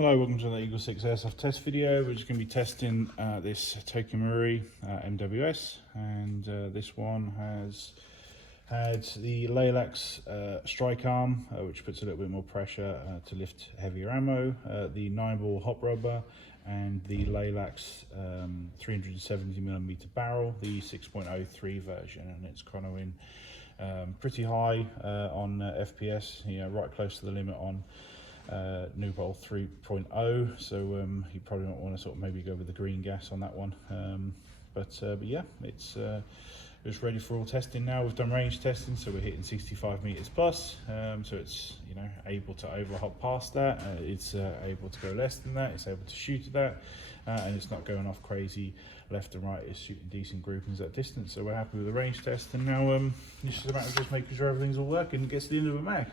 Hello, welcome to the Eagle 6 Airsoft test video. We're just going to be testing this Tokimori MWS, and this one has had the Laylax Strike Arm, which puts a little bit more pressure to lift heavier ammo, the Nineball hot rubber, and the Laylax 370mm barrel, the 6.03 version, and it's kind of in pretty high on FPS, right close to the limit on nuprol 3.0, so you probably don't want to sort of maybe go with the green gas on that one, but yeah, it's ready for all testing now. We've done range testing, so we're hitting 65 meters plus, so it's able to overhop past that, it's able to go less than that, it's able to shoot at that, and it's not going off crazy left and right, it's shooting decent groupings at distance. So we're happy with the range test, and now it's just a matter of just making sure everything's all working and gets to the end of the mag.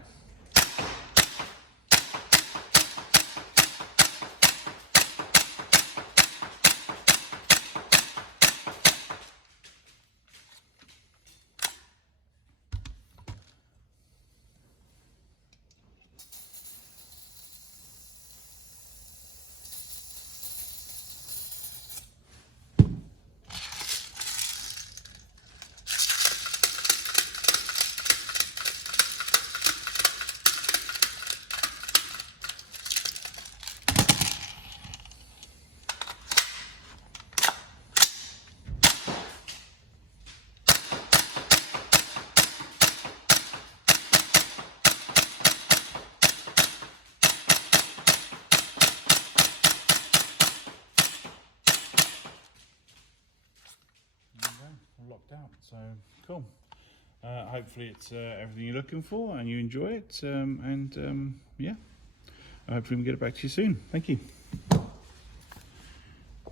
Locked out, so cool. Hopefully it's everything you're looking for and you enjoy it, and yeah, hopefully we can get it back to you soon. Thank you.